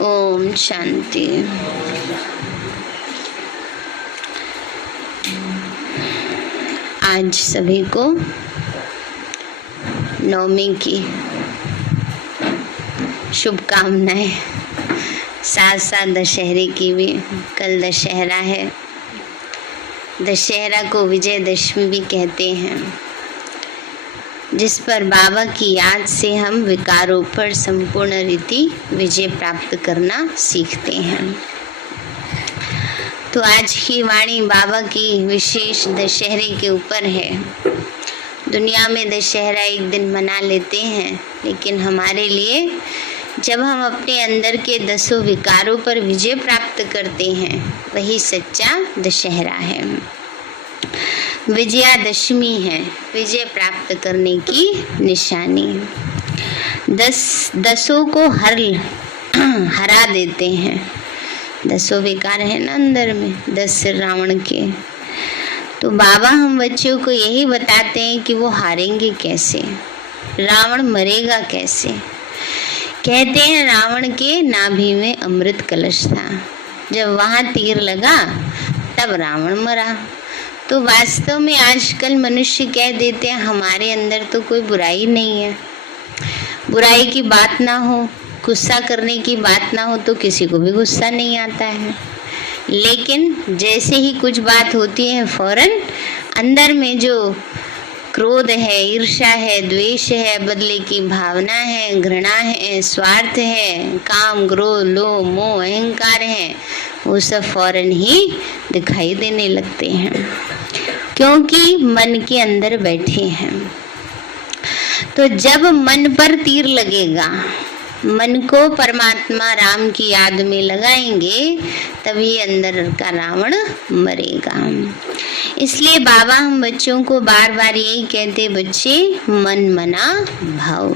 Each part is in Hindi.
ओम शांति। आज सभी को नवमी की शुभकामनाएं, साथ साथ दशहरे की भी। कल दशहरा है। दशहरा को विजयदशमी भी कहते हैं, जिस पर बाबा की याद से हम विकारों पर संपूर्ण रीति विजय प्राप्त करना सीखते हैं। तो आज की वाणी बाबा की विशेष दशहरे के ऊपर है। दुनिया में दशहरा एक दिन मना लेते हैं, लेकिन हमारे लिए जब हम अपने अंदर के 10 विकारों पर विजय प्राप्त करते हैं, वही सच्चा दशहरा है, विजयादशमी है, विजय प्राप्त करने की निशानी। 10 को हरा देते हैं। 10 विकार है ना अंदर में, 10 सिर रावण के। तो बाबा हम बच्चों को यही बताते हैं कि वो हारेंगे कैसे, रावण मरेगा कैसे। कहते हैं रावण के नाभि में अमृत कलश था, जब वहां तीर लगा तब रावण मरा। तो वास्तव में आजकल मनुष्य कह देते हैं हमारे अंदर तो कोई बुराई नहीं है, बुराई की बात ना हो, गुस्सा करने की बात ना हो तो किसी को भी गुस्सा नहीं आता है। लेकिन जैसे ही कुछ बात होती है, फौरन अंदर में जो क्रोध है, ईर्ष्या है, द्वेष है, बदले की भावना है, घृणा है, स्वार्थ है, काम, क्रोध, लोभ, मोह, अहंकार है, वो सब फौरन ही दिखाई देने लगते हैं, क्योंकि मन के अंदर बैठे हैं। तो जब मन पर तीर लगेगा, मन को परमात्मा राम की याद में लगाएंगे, तभी अंदर का रावण मरेगा। इसलिए बाबा हम बच्चों को बार बार यही कहते, बच्चे मन मना भाव,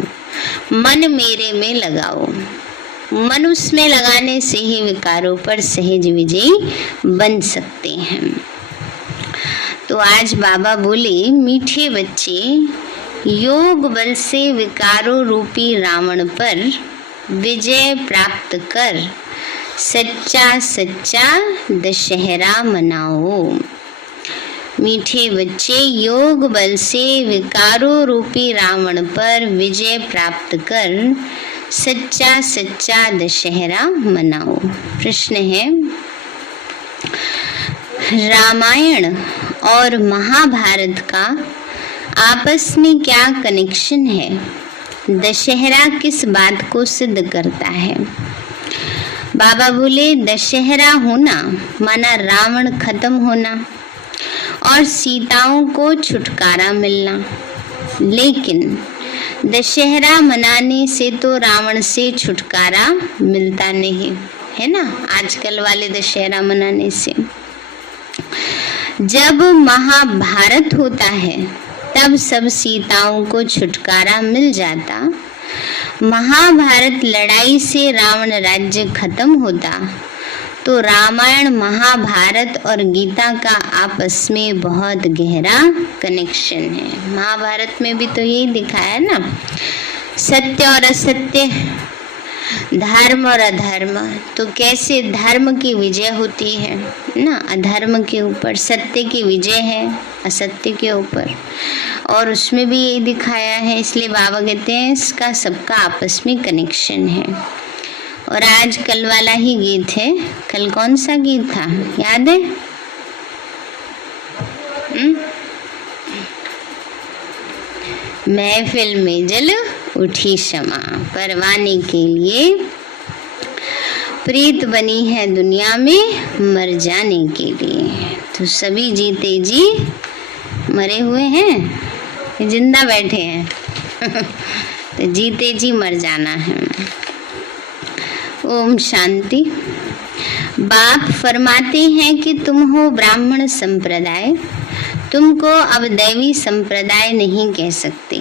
मन मेरे में लगाओ। मन उसमें लगाने से ही विकारों पर सहज विजयी बन सकते हैं। तो आज बाबा बोले, मीठे बच्चे, योग बल से विकारों रूपी रावण पर विजय प्राप्त कर सच्चा सच्चा दशहरा मनाओ। मीठे बच्चे, योग बल से विकारों रूपी रावण पर विजय प्राप्त कर सच्चा सच्चा दशहरा मनाओ। प्रश्न है, रामायण और महाभारत का आपस में क्या कनेक्शन है? दशहरा किस बात को सिद्ध करता है? बाबा बोले, दशहरा होना माना रावण खत्म होना और सीताओं को छुटकारा मिलना। लेकिन दशहरा मनाने से तो रावण से छुटकारा मिलता नहीं है ना, आजकल वाले दशहरा मनाने से। जब महाभारत होता है तब सब सीताओं को छुटकारा मिल जाता। महाभारत लड़ाई से रावण राज्य खत्म होता। तो रामायण, महाभारत और गीता का आपस में बहुत गहरा कनेक्शन है। महाभारत में भी तो यही दिखाया ना, सत्य और असत्य, धर्म और अधर्म। तो कैसे धर्म की विजय होती है ना अधर्म के ऊपर, सत्य की विजय है असत्य के ऊपर, और उसमें भी ये दिखाया है। इसलिए बाबा कहते हैं इसका सबका आपस में कनेक्शन है। और आज कल वाला ही गीत है। कल कौन सा गीत था, याद है? महफिल में जल उठी शमा, परवाने के लिए प्रीत बनी है दुनिया में मर जाने के लिए। तो सभी जीते जी मरे हुए हैं, जिंदा बैठे हैं तो जीते जी मर जाना है। ओम शांति। बाप फरमाते हैं कि तुम हो ब्राह्मण संप्रदाय, तुमको अब दैवी संप्रदाय नहीं कह सकते।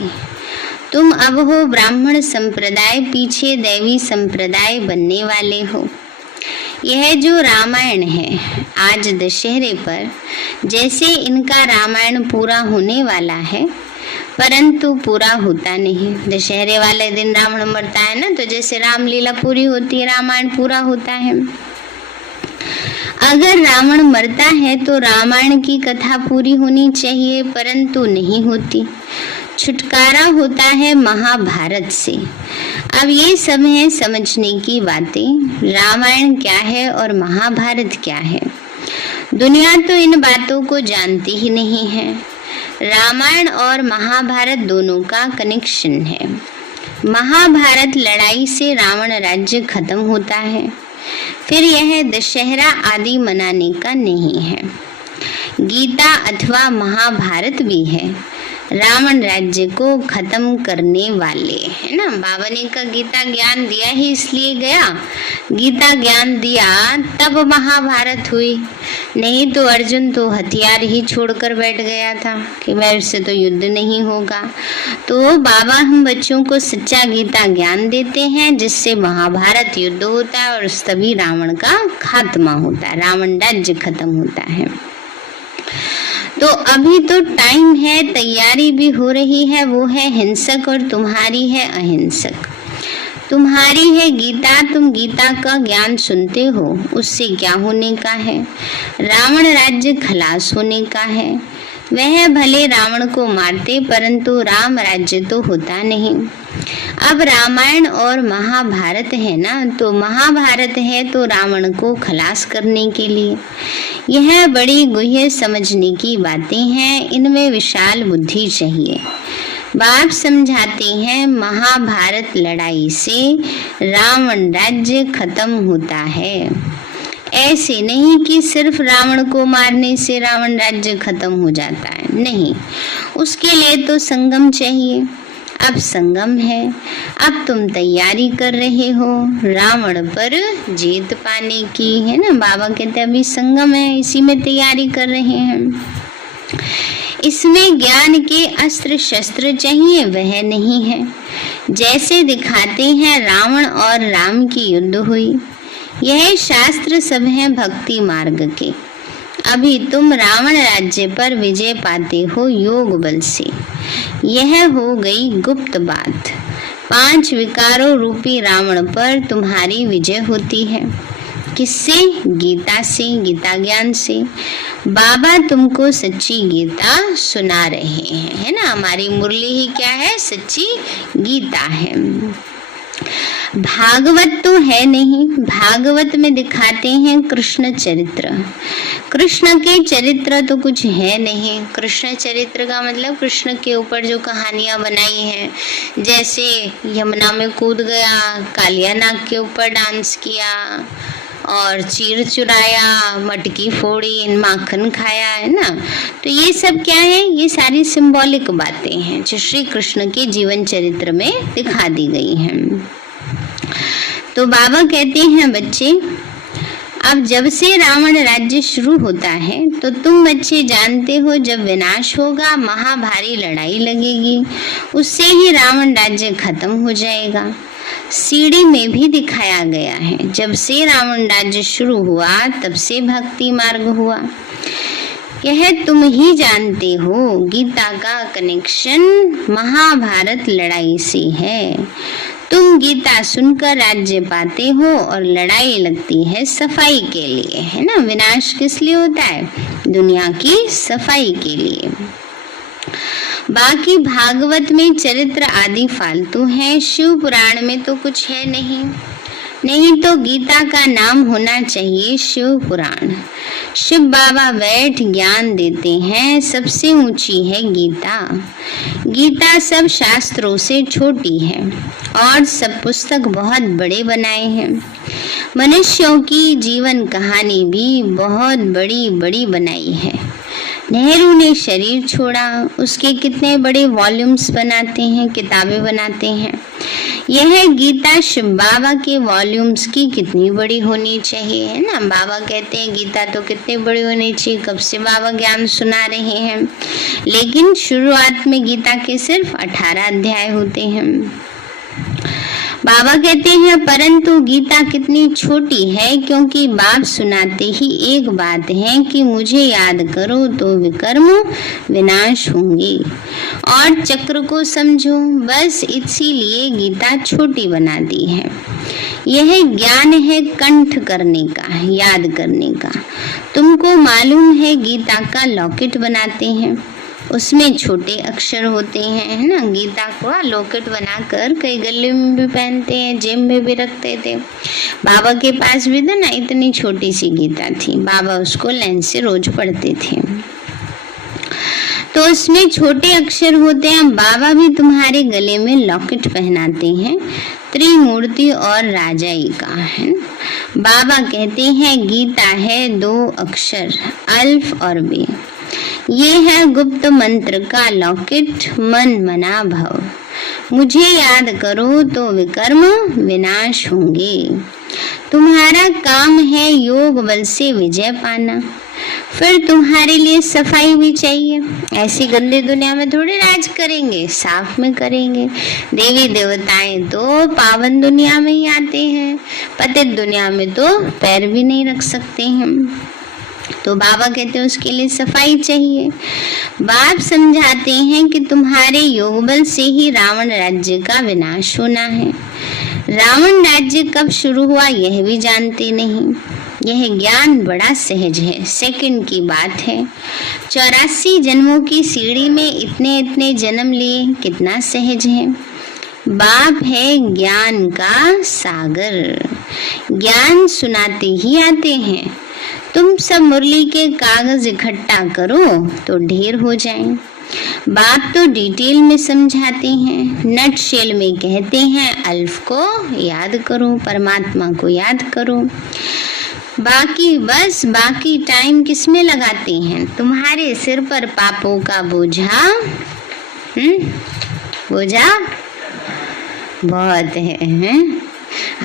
तुम अब हो ब्राह्मण संप्रदाय, पीछे दैवी संप्रदाय बनने वाले हो। यह जो रामायण है आज दशहरे पर, जैसे इनका रामायण पूरा होने वाला है, परंतु पूरा होता नहीं। दशहरे वाले दिन रावण मरता है ना, तो जैसे रामलीला पूरी होती है, रामायण पूरा होता है। अगर रावण मरता है तो रामायण की कथा पूरी होनी चाहिए, परंतु नहीं होती। छुटकारा होता है महाभारत से। अब ये सब है समझने की बातें। रामायण क्या है और महाभारत क्या है, दुनिया तो इन बातों को जानती ही नहीं है। रामायण और महाभारत दोनों का कनेक्शन है। महाभारत लड़ाई से रावण राज्य खत्म होता है, फिर यह दशहरा आदि मनाने का नहीं है। गीता अथवा महाभारत भी है रावण राज्य को खत्म करने वाले, है ना। बाबा ने का गीता ज्ञान दिया ही इसलिए गया, गीता ज्ञान दिया तब महाभारत हुई, नहीं तो अर्जुन तो हथियार ही छोड़कर बैठ गया था कि मेरे से तो युद्ध नहीं होगा। तो बाबा हम बच्चों को सच्चा गीता ज्ञान देते हैं, जिससे महाभारत युद्ध होता है और तभी रावण का खात्मा होता है, रावण राज्य खत्म होता है। तो अभी तो टाइम है, तैयारी भी हो रही है, वो है हिंसक और तुम्हारी है अहिंसक। तुम्हारी है गीता, तुम गीता का ज्ञान सुनते हो, उससे क्या होने का है, रावण राज्य खलास होने का है। वह भले रावण को मारते, परंतु राम राज्य तो होता नहीं। अब रामायण और महाभारत है ना, तो महाभारत है तो रावण को खलास करने के लिए। यह बड़ी गुह्य समझने की बातें हैं, इनमें विशाल बुद्धि चाहिए। बाप समझाते हैं महाभारत लड़ाई से रावण राज्य खत्म होता है। ऐसे नहीं कि सिर्फ रावण को मारने से रावण राज्य खत्म हो जाता है, नहीं, उसके लिए तो संगम चाहिए। अब संगम है, अब तुम तैयारी कर रहे हो रावण पर जीत पाने की, है ना। बाबा कहते हैं अभी संगम है, इसी में तैयारी कर रहे हैं। इसमें ज्ञान के अस्त्र शस्त्र चाहिए, वह नहीं है। जैसे दिखाते हैं रावण और राम की युद्ध हुई, यह शास्त्र सब हैं भक्ति मार्ग के। अभी तुम रावण राज्य पर विजय पाते हो योग बल से, यह हो गई गुप्त बात। 5 विकारों रूपी रावण पर तुम्हारी विजय होती है। किससे? गीता से, गीता ज्ञान से। बाबा तुमको सच्ची गीता सुना रहे हैं, है ना। हमारी मुरली ही क्या है? सच्ची गीता है। भागवत तो है नहीं, भागवत में दिखाते हैं कृष्ण चरित्र। कृष्ण के चरित्र तो कुछ है नहीं। कृष्ण चरित्र का मतलब कृष्ण के ऊपर जो कहानियां बनाई हैं, जैसे यमुना में कूद गया, कालिया नाग के ऊपर डांस किया और चीर चुराया, मटकी फोड़ी, माखन खाया, है ना। तो ये सब क्या है? ये सारी सिंबॉलिक बातें हैं जो श्री कृष्ण के जीवन चरित्र में दिखा दी गई हैं। तो बाबा कहते हैं बच्चे, अब जब से रावण राज्य शुरू होता है तो तुम बच्चे जानते हो जब विनाश होगा महाभारी लड़ाई लगेगी, उससे ही रावण राज्य खत्म हो जाएगा। सीढ़ी में भी दिखाया गया है, जब से रावण राज्य शुरू हुआ तब से भक्ति मार्ग हुआ। यह तुम ही जानते हो, गीता का कनेक्शन महाभारत लड़ाई से है। तुम गीता सुनकर राज्य पाते हो और लड़ाई लगती है सफाई के लिए, है ना। विनाश किस लिए होता है? दुनिया की सफाई के लिए। बाकी भागवत में चरित्र आदि फालतू हैं, शिव पुराण में तो कुछ है नहीं। नहीं तो गीता का नाम होना चाहिए शिव पुराण। शिव बाबा बैठ ज्ञान देते हैं, सबसे ऊंची है गीता। गीता सब शास्त्रों से छोटी है और सब पुस्तक बहुत बड़े बनाए हैं। मनुष्यों की जीवन कहानी भी बहुत बड़ी बड़ी बनाई है। नेहरू ने शरीर छोड़ा, उसके कितने बड़े वॉल्यूम्स बनाते हैं, किताबें बनाते हैं। यह गीता शिव बाबा के वॉल्यूम्स की कितनी बड़ी होनी चाहिए, है ना। बाबा कहते हैं गीता तो कितनी बड़ी होनी चाहिए, कब से बाबा ज्ञान सुना रहे हैं। लेकिन शुरुआत में गीता के सिर्फ 18 अध्याय होते हैं। बाबा कहते हैं परंतु गीता कितनी छोटी है, क्योंकि बाप सुनाते ही एक बात है कि मुझे याद करो तो विकर्म विनाश होंगे और चक्र को समझो। बस इसीलिए गीता छोटी बना दी है। यह ज्ञान है कंठ करने का, याद करने का। तुमको मालूम है गीता का लॉकेट बनाते हैं, उसमें छोटे अक्षर होते हैं, है ना। गीता को लॉकेट बनाकर कई गले में भी पहनते हैं, जेब में भी रखते थे। बाबा के पास भी था ना, इतनी छोटी सी गीता थी, बाबा उसको लाइन से रोज पढ़ते थे। तो उसमें छोटे अक्षर होते हैं। बाबा भी तुम्हारे गले में लॉकेट पहनाते हैं, त्रिमूर्ति और राजाई का, है। बाबा कहते हैं गीता है 2 अक्षर, अल्फ और बे। ये है गुप्त मंत्र का लॉकेट, मन मना भव। मुझे याद करो तो विकर्म विनाश होंगे। तुम्हारा काम है योग बल से विजय पाना, फिर तुम्हारे लिए सफाई भी चाहिए। ऐसी गंदी दुनिया में थोड़ी राज करेंगे, साफ में करेंगे। देवी देवताएं तो पावन दुनिया में ही आते हैं, पतित दुनिया में तो पैर भी नहीं रख सकते हम। तो बाबा कहते हैं उसके लिए सफाई चाहिए। बाप समझाते हैं कि तुम्हारे योग बल से ही रावण राज्य का विनाश होना है। रावण राज्य कब शुरू हुआ यह भी जानते नहीं। यह ज्ञान बड़ा सहज है, सेकंड की बात है। 84 जन्मों की सीढ़ी में इतने इतने जन्म लिए, कितना सहज है। बाप है ज्ञान का सागर, ज्ञान सुनाते ही आते हैं। तुम सब मुरली के कागज इकट्ठा करो तो ढेर हो जाएं। बाप तो डिटेल में समझाते हैं, नट शेल में कहते हैं अल्फ को याद करो, परमात्मा को याद करो। बाकी टाइम किस में लगाते हैं? तुम्हारे सिर पर पापों का बोझा बहुत है।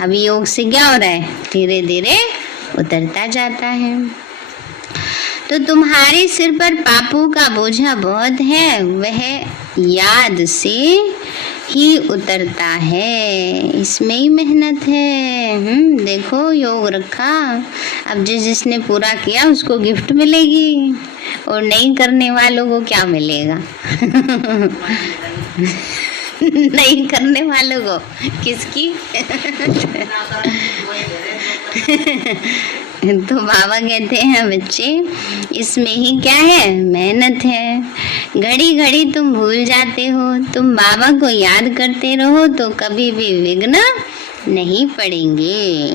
अभी योग से क्या हो रहा है, धीरे धीरे उतरता जाता है। तो तुम्हारे सिर पर पापों का बोझा बहुत है, वह याद से ही उतरता है, इसमें ही मेहनत है। देखो योग रखा, अब जिसने पूरा किया उसको गिफ्ट मिलेगी, और नहीं करने वालों को क्या मिलेगा? नहीं करने वालों को किसकी? तो बाबा कहते हैं बच्चे इसमें ही क्या है, मेहनत है। घड़ी घड़ी तुम भूल जाते हो, तुम बाबा को याद करते रहो तो कभी भी विघ्न नहीं पड़ेंगे।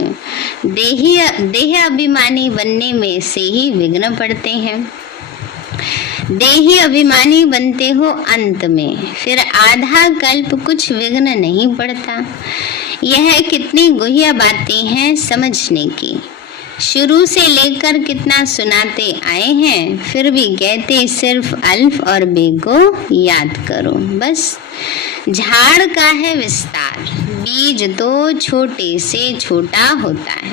देह अभिमानी बनने में से ही विघ्न पड़ते हैं। देही अभिमानी बनते हो अंत में, फिर आधा कल्प कुछ विघ्न नहीं पड़ता। यह कितनी गुह्य बातें हैं समझने की। शुरू से लेकर कितना सुनाते आए हैं, फिर भी कहते सिर्फ अल्फ और बे को याद करो बस। झाड़ का है विस्तार, बीज तो छोटे से छोटा होता है।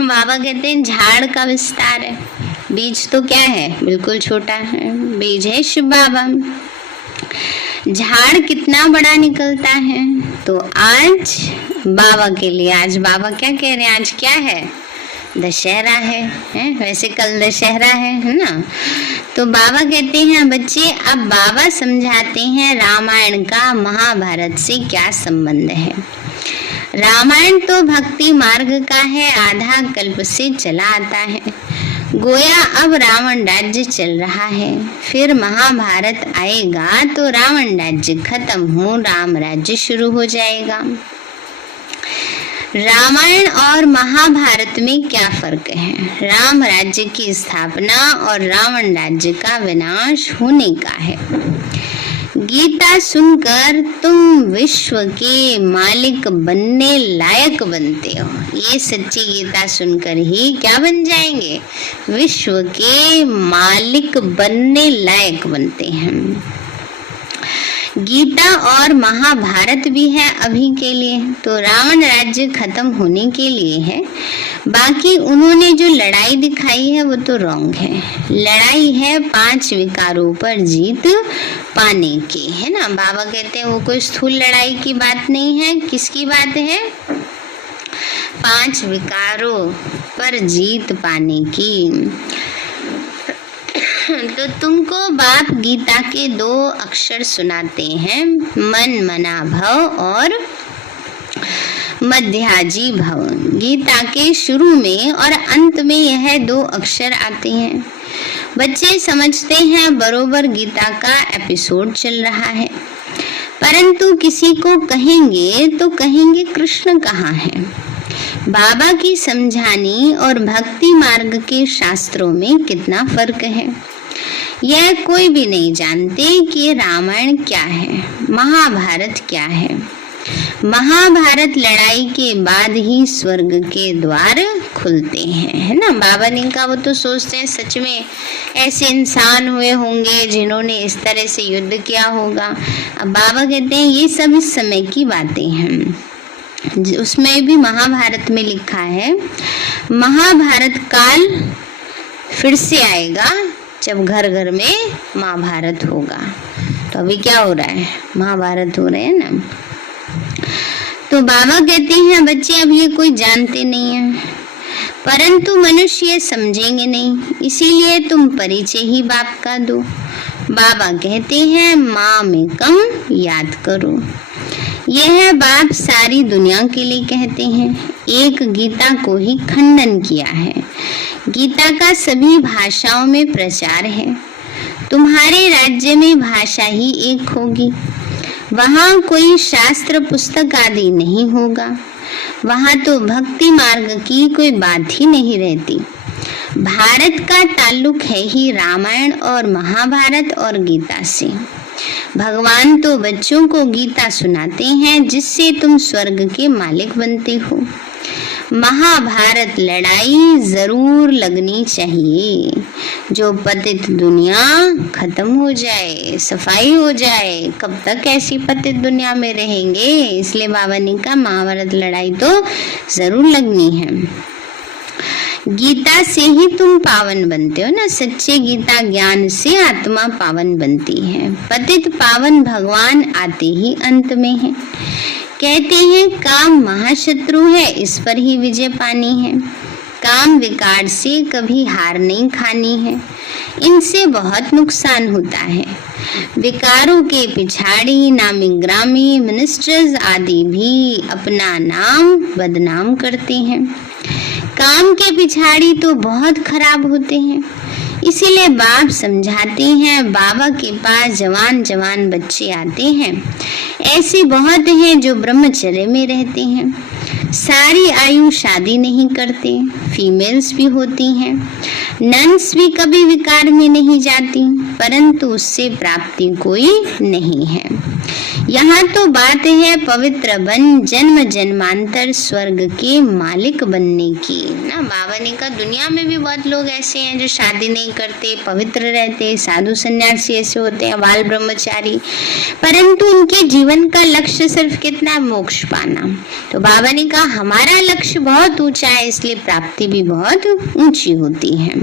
बाबा कहते हैं झाड़ का विस्तार है, बीज तो क्या है, बिल्कुल छोटा है। बीज है शिव बाबा। झाड़ कितना बड़ा निकलता है। तो आज बाबा के लिए, आज बाबा क्या कह रहे हैं, आज क्या है, दशहरा है? वैसे कल दशहरा है ना। तो बाबा कहते हैं बच्चे, अब बाबा समझाते हैं रामायण का महाभारत से क्या संबंध है। रामायण तो भक्ति मार्ग का है, आधा कल्प से चला आता है। गोया अब रावण राज्य चल रहा है, फिर महाभारत आएगा तो रावण राज्य खत्म हो, राम राज्य शुरू हो जाएगा। रामायण और महाभारत में क्या फर्क है? राम राज्य की स्थापना और रावण राज्य का विनाश होने का है। गीता सुनकर तुम विश्व के मालिक बनने लायक बनते हो। ये सच्ची गीता सुनकर ही क्या बन जाएंगे, विश्व के मालिक बनने लायक बनते हैं। गीता और महाभारत भी है अभी के लिए, तो रावण राज्य खत्म होने के लिए है। बाकी उन्होंने जो लड़ाई दिखाई है वो तो रॉन्ग है। लड़ाई है 5 विकारों पर जीत पाने की, है ना। बाबा कहते हैं वो कोई स्थूल लड़ाई की बात नहीं है। किसकी बात है? 5 विकारों पर जीत पाने की। तो तुमको बाप गीता के 2 अक्षर सुनाते हैं, मन मना भव और मध्याजी भव। गीता के शुरू में और अंत में यह 2 अक्षर आते हैं। बच्चे समझते हैं बरोबर गीता का एपिसोड चल रहा है, परंतु किसी को कहेंगे तो कहेंगे कृष्ण कहाँ है। बाबा की समझानी और भक्ति मार्ग के शास्त्रों में कितना फर्क है, यह कोई भी नहीं जानते कि रामायण क्या है, महाभारत क्या है। महाभारत लड़ाई के बाद ही स्वर्ग के द्वार खुलते हैं, है ना। बाबा ने कहा वो तो सोचते हैं सच में ऐसे इंसान हुए होंगे जिन्होंने इस तरह से युद्ध किया होगा। अब बाबा कहते हैं ये सब इस समय की बातें हैं। उसमें भी महाभारत में लिखा है महाभारत काल फिर से आएगा जब घर घर में महाभारत होगा। तो अभी क्या हो रहा है? महाभारत हो रहे हैं ना। तो बाबा कहते हैं बच्चे अब ये कोई जानते नहीं है, परंतु मनुष्य ये समझेंगे नहीं, इसीलिए तुम परिचय ही बाप का दो। बाबा कहते हैं माँ में कम याद करो। यह बात सारी दुनिया के लिए कहते हैं। एक गीता को ही खंडन किया है। गीता का सभी भाषाओं में प्रचार है। तुम्हारे राज्य में भाषा ही एक होगी। वहाँ कोई शास्त्र पुस्तक आदि नहीं होगा। वहाँ तो भक्ति मार्ग की कोई बात ही नहीं रहती। भारत का ताल्लुक है ही रामायण और महाभारत और गीता से। भगवान तो बच्चों को गीता सुनाते हैं जिससे तुम स्वर्ग के मालिक बनते हो। महाभारत लड़ाई जरूर लगनी चाहिए, जो पतित दुनिया खत्म हो जाए, सफाई हो जाए। कब तक ऐसी पतित दुनिया में रहेंगे? इसलिए बाबा ने कहा महाभारत लड़ाई तो जरूर लगनी है। गीता से ही तुम पावन बनते हो ना। सच्चे गीता ज्ञान से आत्मा पावन बनती है। पतित पावन भगवान आते ही अंत में है। कहते हैं काम महाशत्रु है, इस पर ही विजय पानी है। काम विकार से कभी हार नहीं खानी है, इनसे बहुत नुकसान होता है। विकारों के पिछाड़ी नामी ग्रामी मिनिस्टर्स आदि भी अपना नाम बदनाम करते हैं। काम के पिछाड़ी तो बहुत खराब होते हैं। इसीलिए बाप समझाते हैं। बाबा के पास जवान जवान बच्चे आते हैं। ऐसे बहुत हैं जो ब्रह्मचर्य में रहते हैं, सारी आयु शादी नहीं करते। फीमेल्स भी होती हैं। नन्स भी कभी विकार में नहीं जाती, परंतु उससे प्राप्ति कोई नहीं है। यहाँ तो बात है पवित्र बन जन्म जन्मांतर स्वर्ग के मालिक बनने की ना। बाबा ने कहा दुनिया में भी बहुत लोग ऐसे हैं जो शादी नहीं करते, पवित्र रहते, साधु सन्यासी ऐसे होते हैं, बाल ब्रह्मचारी, परंतु उनके जीवन का लक्ष्य सिर्फ कितना? मोक्ष पाना। तो बाबा ने कहा हमारा लक्ष्य बहुत ऊंचा है, इसलिए प्राप्ति भी बहुत ऊंची होती है।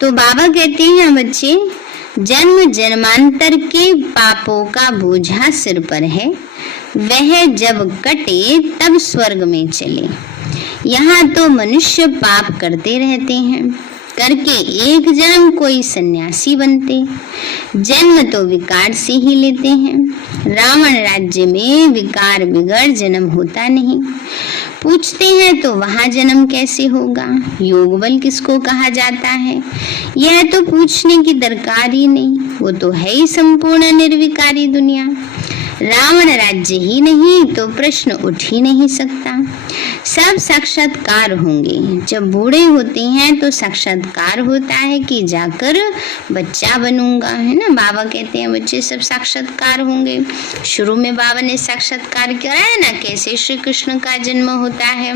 तो बाबा कहते हैं बच्चे जन्म जन्मांतर के पापों का बोझा सिर पर है, वह जब कटे तब स्वर्ग में चले। यहाँ तो मनुष्य पाप करते रहते हैं, करके एक जन्म कोई सन्यासी बनते, जन्म तो विकार से ही लेते हैं। रावण राज्य में विकार बिगड़ जन्म होता नहीं। पूछते हैं तो वहाँ जन्म कैसे होगा? योग बल किसको कहा जाता है? यह तो पूछने की दरकार ही नहीं, वो तो है ही संपूर्ण निर्विकारी दुनिया। रावण राज्य ही नहीं तो प्रश्न उठ ही नहीं सकता। सब साक्षात्कार होंगे। जब बूढ़े होते हैं तो साक्षात्कार होता है कि जाकर बच्चा बनूंगा, है ना। बाबा कहते हैं बच्चे सब साक्षात्कार होंगे। शुरू में बाबा ने साक्षात्कार कराया ना, कैसे श्री कृष्ण का जन्म होता है,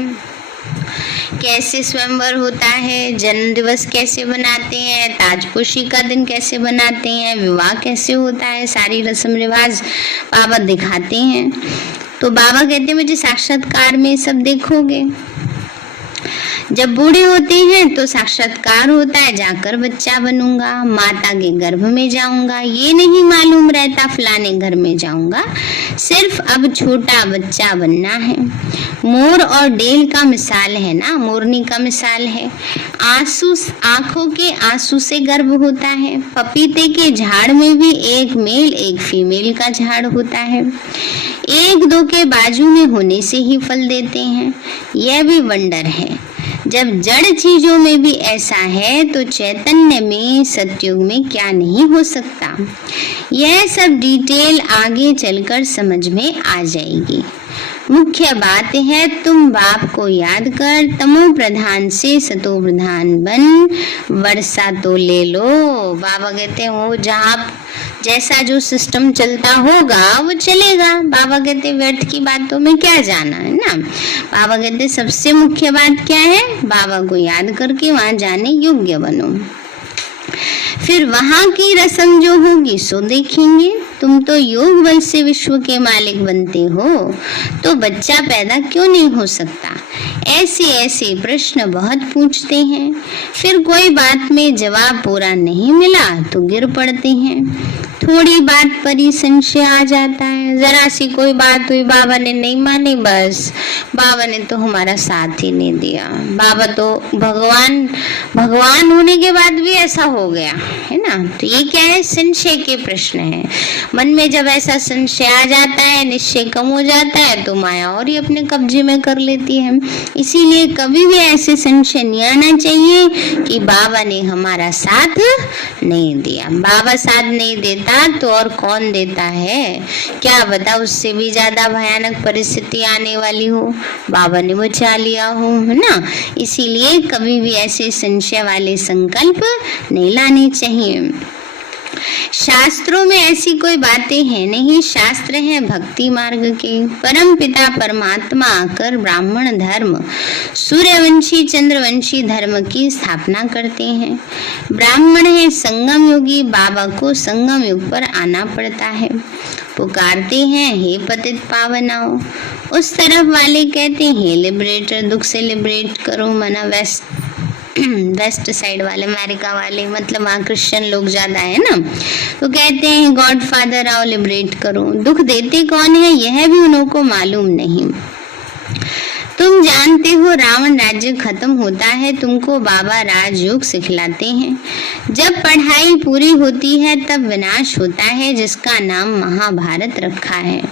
कैसे स्वयंवर होता है, जन्म दिवस कैसे बनाते हैं, ताजपोशी का दिन कैसे बनाते हैं, विवाह कैसे होता है, सारी रस्म रिवाज बाबा दिखाते हैं। तो बाबा कहते हैं मुझे साक्षात्कार में सब देखोगे। जब बूढ़े होते हैं तो साक्षात्कार होता है, जाकर बच्चा बनूंगा, माता के गर्भ में जाऊंगा, ये नहीं मालूम रहता फलाने घर में जाऊंगा, सिर्फ अब छोटा बच्चा बनना है। मोर और डेल का मिसाल है ना, मोरनी का मिसाल है। आंसू, आंखों के आंसू से गर्भ होता है। पपीते के झाड़ में भी एक मेल एक फीमेल का झाड़ होता है। एक दो के बाजू में होने से ही फल देते हैं, यह भी वंडर है। जब जड़ चीजों में भी ऐसा है तो चैतन्य में, सतयुग में क्या नहीं हो सकता। यह सब डिटेल आगे चलकर समझ में आ जाएगी। मुख्य बात है तुम बाप को याद कर तमो प्रधान से सतो प्रधान बन, वर्षा तो ले लो। बाबा कहते हैं वो जहाँ जैसा जो सिस्टम चलता होगा वो चलेगा। बाबा कहते व्यर्थ की बातों में क्या जाना है ना। बाबा कहते सबसे मुख्य बात क्या है, बाबा को याद करके वहां जाने योग्य बनो। फिर वहां की रस्म जो होगी सो देखेंगे। तुम तो योग बल से विश्व के मालिक बनते हो, तो बच्चा पैदा क्यों नहीं हो सकता। ऐसे ऐसे प्रश्न बहुत पूछते हैं, फिर कोई बात में जवाब पूरा नहीं मिला तो गिर पड़ते हैं। थोड़ी बात पर ही संशय आ जाता है। जरा सी कोई बात हुई, बाबा ने नहीं मानी, बस बाबा ने तो हमारा साथ ही नहीं दिया। बाबा तो भगवान होने के बाद भी ऐसा हो गया है ना। तो ये क्या है, संशय के प्रश्न है। मन में जब ऐसा संशय आ जाता है, निश्चय कम हो जाता है, तो माया और ही अपने कब्जे में कर लेती है। इसीलिए कभी भी ऐसे संशय नहीं आना चाहिए कि बाबा ने हमारा साथ नहीं दिया। बाबा साथ नहीं देता तो और कौन देता है, क्या बता उससे भी ज्यादा भयानक परिस्थिति आने वाली हो, बाबा ने बचा लिया हो, है ना। इसीलिए कभी भी ऐसे संशय वाले संकल्प नहीं लाने चाहिए। शास्त्रों में ऐसी कोई बातें हैं नहीं, शास्त्र हैं भक्ति मार्ग के। परम पिता परमात्मा आकर ब्राह्मण धर्म, सूर्यवंशी चंद्रवंशी धर्म की स्थापना करते हैं। ब्राह्मण है संगम योगी, बाबा को संगम युग पर आना पड़ता है। पुकारते हैं हे पतित पावनाओ, उस तरफ वाले कहते हैं हे लिबरेटर, दुख से लिबरेट करो। मना वेस्ट साइड वाले, अमेरिका वाले, मतलब वहाँ क्रिश्चियन लोग ज्यादा है ना, तो कहते हैं गॉड फादर आओ लिबरेट करो। दुख देते कौन है यह भी उन्हों को मालूम नहीं। तुम जानते हो रावण राज्य खत्म होता है, तुमको बाबा राजयोग सिखलाते हैं। जब पढ़ाई पूरी होती है तब विनाश होता है, जिसका नाम महाभारत रखा है।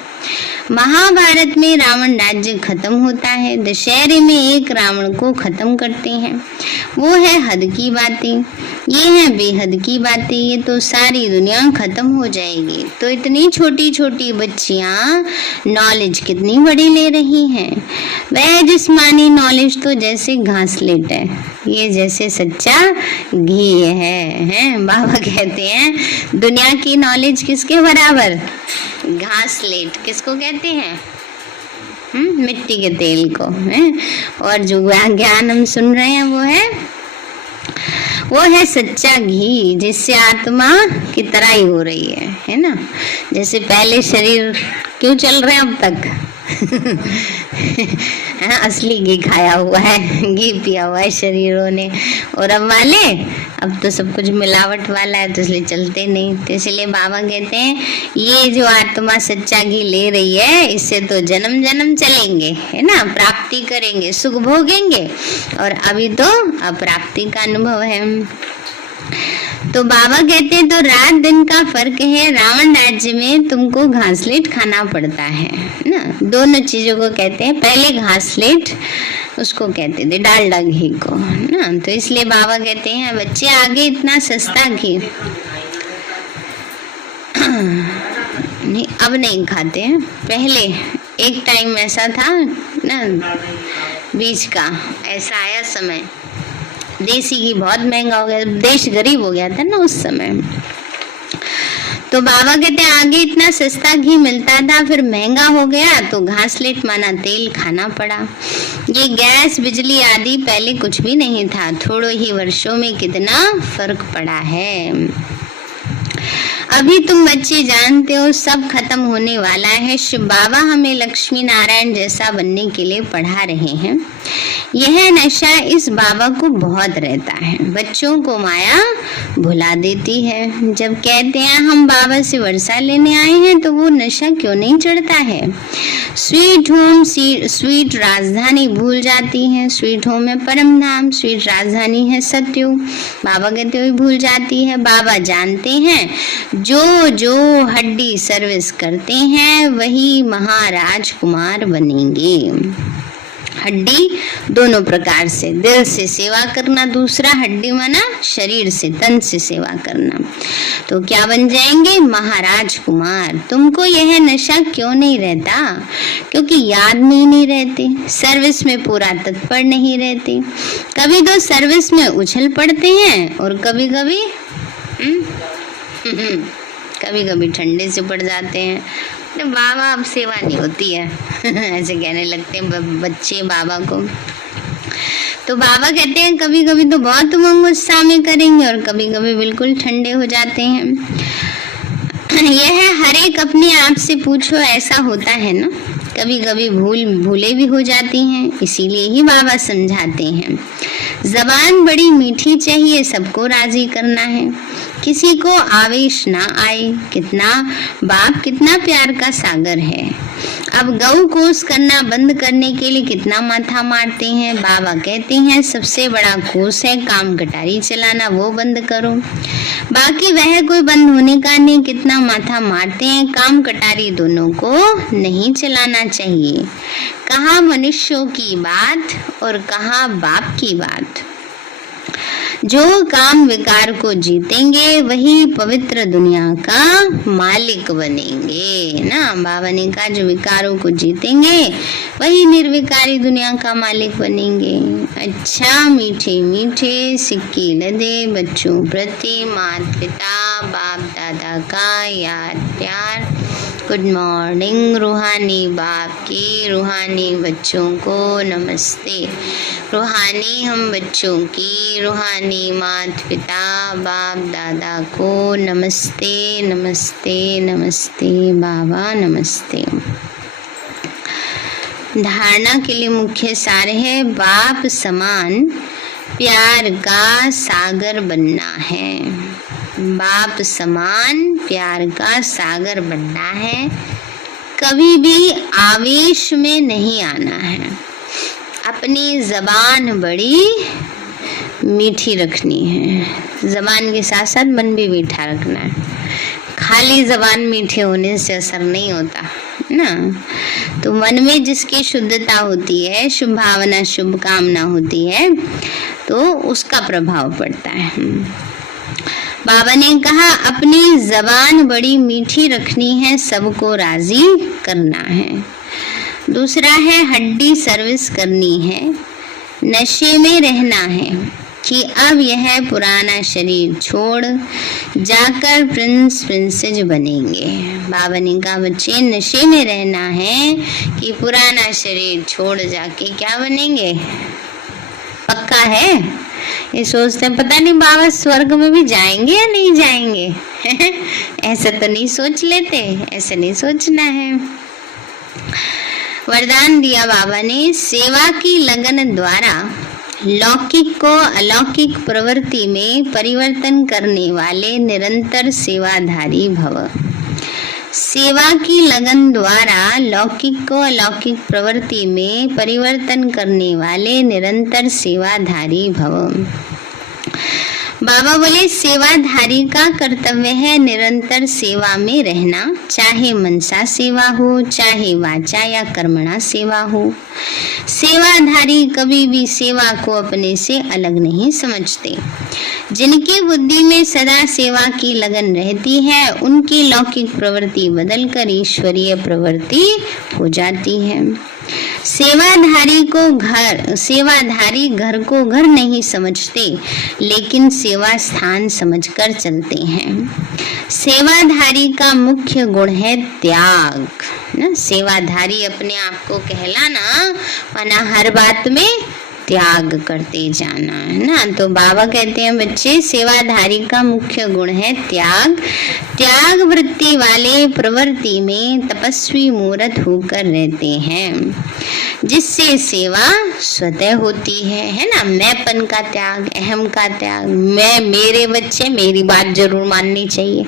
महाभारत में रावण राज्य खत्म होता है। दशहरे में एक रावण को खत्म करते हैं। वो है हद की बातें, ये है बेहद की बातें। ये तो सारी दुनिया खत्म हो जाएगी। तो इतनी छोटी छोटी बच्चियां नॉलेज कितनी बड़ी ले रही हैं। वह जिस्मानी नॉलेज तो जैसे घासलेट है, ये जैसे सच्चा घी है। बाबा कहते हैं दुनिया की नॉलेज किसके बराबर, घासलेट। किसको कहते हैं, मिट्टी के तेल को है। और जो ज्ञान हम सुन रहे हैं वो है सच्चा घी, जिससे आत्मा की तराई हो रही है ना। जैसे पहले शरीर क्यों चल रहे हैं अब तक असली घी खाया हुआ है, घी पिया हुआ है शरीरों ने। और अब तो सब कुछ मिलावट वाला है, तो इसलिए चलते नहीं। तो इसलिए बाबा कहते हैं ये जो आत्मा सच्चा घी ले रही है, इससे तो जन्म जन्म चलेंगे, है ना, प्राप्ति करेंगे, सुख भोगेंगे। और अभी तो अप्राप्ति का अनुभव है। तो बाबा कहते हैं तो रात दिन का फर्क है। रावण राज्य में तुमको घासलेट खाना पड़ता है ना। दोनों चीजों को कहते हैं, पहले घासलेट उसको कहते थे डालडा घी को ना। तो इसलिए बाबा कहते हैं बच्चे आगे इतना सस्ता घी नहीं, अब नहीं खाते हैं। पहले एक टाइम ऐसा था ना, बीच का ऐसा आया समय, देसी घी बहुत महंगा हो गया, देश गरीब हो गया था ना उस समय। तो बाबा कहते हैं आगे इतना सस्ता घी मिलता था, फिर महंगा हो गया तो घासलेट माना तेल खाना पड़ा। ये गैस बिजली आदि पहले कुछ भी नहीं था, थोड़े ही वर्षों में कितना फर्क पड़ा है। अभी तुम बच्चे जानते हो सब खत्म होने वाला है। शिव बाबा हमें लक्ष्मी नारायण जैसा बनने के लिए पढ़ा रहे हैं। यह नशा इस बाबा को बहुत रहता है। बच्चों को माया भुला देती है। जब कहते हैं हम बाबा से वर्षा लेने आए हैं तो वो नशा क्यों नहीं चढ़ता है। स्वीट होम स्वीट राजधानी भूल जाती है। स्वीट होम है परम धाम, स्वीट राजधानी है सत्ययुग। बाबा कहते हुए भूल जाती है। बाबा जानते हैं जो जो हड्डी सर्विस करते हैं वही महाराजकुमार बनेंगे। हड्डी दोनों प्रकार से, दिल से सेवा करना, दूसरा हड्डी माना शरीर से, तन से सेवा करना। तो क्या बन जाएंगे? महाराजकुमार। तुमको यह नशा क्यों नहीं रहता? क्योंकि याद में ही नहीं रहते, सर्विस में पूरा तत्पर नहीं रहते। कभी तो सर्विस में उछल पड़ते हैं और कभी कभी ठंडे से पड़ जाते हैं। बाबा अब सेवा नहीं होती है ऐसे कहने लगते हैं बच्चे बाबा को। तो बाबा कहते हैं कभी कभी तो बहुत उमंग उत्साह में करेंगे और कभी कभी बिल्कुल ठंडे हो जाते हैं। यह हर एक अपने आप से पूछो, ऐसा होता है ना। कभी कभी भूले भी हो जाती हैं, इसीलिए ही बाबा समझाते हैं जबान बड़ी मीठी चाहिए, सबको राजी करना है, किसी को आवेश ना आए। बाप कितना प्यार का सागर है। अब गौ कोस करना बंद करने के लिए कितना माथा मारते हैं। बाबा कहते हैं सबसे बड़ा कोस है काम कटारी चलाना, वो बंद करो। बाकी वह कोई बंद होने का नहीं। कितना माथा मारते हैं, काम कटारी दोनों को नहीं चलाना चाहिए। कहाँ मनुष्यों की बात और कहाँ बाप की बात। जो काम विकार को जीतेंगे वही पवित्र दुनिया का मालिक बनेंगे ना। बाबा ने कहा जो विकारों को जीतेंगे वही निर्विकारी दुनिया का मालिक बनेंगे। अच्छा मीठे मीठे सिक्के लदे बच्चों प्रति माता पिता बाप दादा का याद प्यार। गुड मॉर्निंग रूहानी बाप की रूहानी बच्चों को नमस्ते। रूहानी हम बच्चों की रूहानी माता पिता बाप दादा को नमस्ते नमस्ते नमस्ते बाबा नमस्ते। धारणा के लिए मुख्य सार है बाप समान प्यार का सागर बनना है। बाप समान प्यार का सागर बनना है। कभी भी आवेश में नहीं आना है। अपनी जबान बड़ी मीठी रखनी है। जबान के साथ साथ मन भी मीठा रखना है। खाली जबान मीठे होने से असर नहीं होता ना। तो मन में जिसकी शुद्धता होती है, शुभ भावना शुभ कामना होती है, तो उसका प्रभाव पड़ता है। बाबा ने कहा अपनी जबान बड़ी मीठी रखनी है, सबको राजी करना है। दूसरा है हड्डी सर्विस करनी है, नशे में रहना है कि अब यह पुराना शरीर छोड़ जाकर प्रिंस प्रिंसेस बनेंगे। बाबा ने कहा बच्चे नशे में रहना है कि पुराना शरीर छोड़ जाके क्या बनेंगे। पक्का है? ये सोचते हैं पता नहीं बाबा स्वर्ग में भी जाएंगे या नहीं जाएंगे ऐसा तो नहीं सोच लेते, ऐसे नहीं सोचना है। वरदान दिया बाबा ने सेवा की लगन द्वारा लौकिक को अलौकिक प्रवृत्ति में परिवर्तन करने वाले निरंतर सेवाधारी भव। सेवा की लगन द्वारा लौकिक को अलौकिक प्रवृत्ति में परिवर्तन करने वाले निरंतर सेवाधारी भव। बाबा बोले सेवाधारी का कर्तव्य है निरंतर सेवा में रहना, चाहे मनसा सेवा हो चाहे वाचा या कर्मणा सेवा हो। सेवाधारी कभी भी सेवा को अपने से अलग नहीं समझते। जिनकी बुद्धि में सदा सेवा की लगन रहती है उनकी लौकिक प्रवृत्ति बदलकर ईश्वरीय प्रवृत्ति हो जाती है। सेवाधारी घर को घर नहीं समझते लेकिन सेवा स्थान समझकर चलते हैं। सेवाधारी का मुख्य गुण है त्याग ना। सेवाधारी अपने आप को कहलाना माना हर बात में त्याग करते जाना, है ना। तो बाबा कहते हैं बच्चे, सेवाधारी का मुख्य गुण है त्याग। त्याग वृत्ति वाले प्रवृत्ति में तपस्वी मूर्त होकर रहते हैं, जिससे सेवा स्वतः होती है ना। मैंपन का त्याग, अहम का त्याग, मैं, मेरे बच्चे, मेरी बात जरूर माननी चाहिए,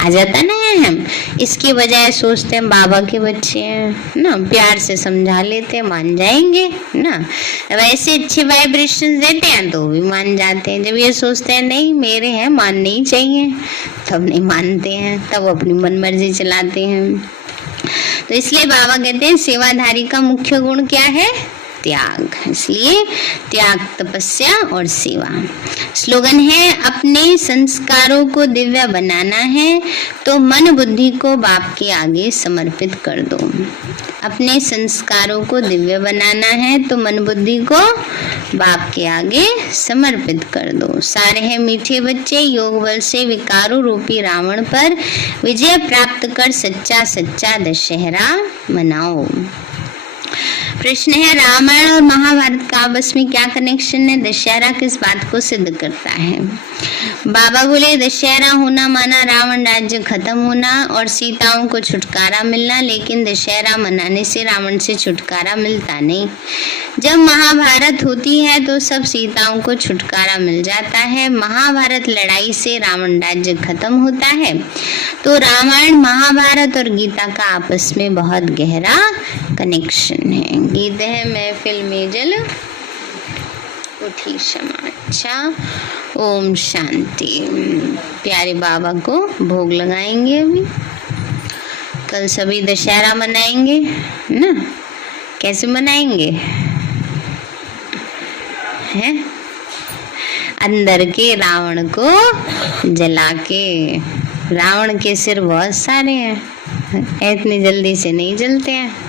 आ जाता ना अहम। इसकी बजाय सोचते हैं बाबा के बच्चे हैं ना, प्यार से समझा लेते हैं, मान जाएंगे ना। वैसे अच्छे वाइब्रेशन देते हैं तो भी मान जाते हैं। जब ये सोचते हैं नहीं मेरे हैं, मानने ही चाहिए, तब नहीं मानते हैं, तब अपनी मनमर्जी चलाते हैं। तो इसलिए बाबा कहते हैं सेवाधारी का मुख्य गुण क्या है? त्याग। इसलिए त्याग, तपस्या और सेवा। स्लोगन है, अपने संस्कारों को दिव्य बनाना है तो मन बुद्धि को बाप के आगे समर्पित कर दो। अपने संस्कारों को दिव्य बनाना है तो मन बुद्धि को बाप के आगे समर्पित कर दो। सारे हैं मीठे बच्चे, योग बल से विकारों रूपी रावण पर विजय प्राप्त कर सच्चा सच्चा दशहरा मनाओ। प्रश्न है, रामायण और महाभारत का आपस में क्या कनेक्शन है? दशहरा किस बात को सिद्ध करता है? बाबा बोले, दशहरा होना माना रावण राज्य खत्म होना और सीताओं को छुटकारा मिलना, लेकिन दशहरा मनाने से रावण से छुटकारा मिलता नहीं। जब महाभारत होती है तो सब सीताओं को छुटकारा मिल जाता है। महाभारत लड़ाई से रावण राज्य खत्म होता है। तो रामायण, महाभारत और गीता का आपस में बहुत गहरा कनेक्शन है। गीत है, महफिल में जल उठी क्षमा। अच्छा, ओम शांति। प्यारे बाबा को भोग लगाएंगे। अभी कल सभी दशहरा मनाएंगे ना। कैसे मनाएंगे? है अंदर के रावण को जला के। रावण के सिर बहुत सारे हैं, इतनी जल्दी से नहीं जलते हैं।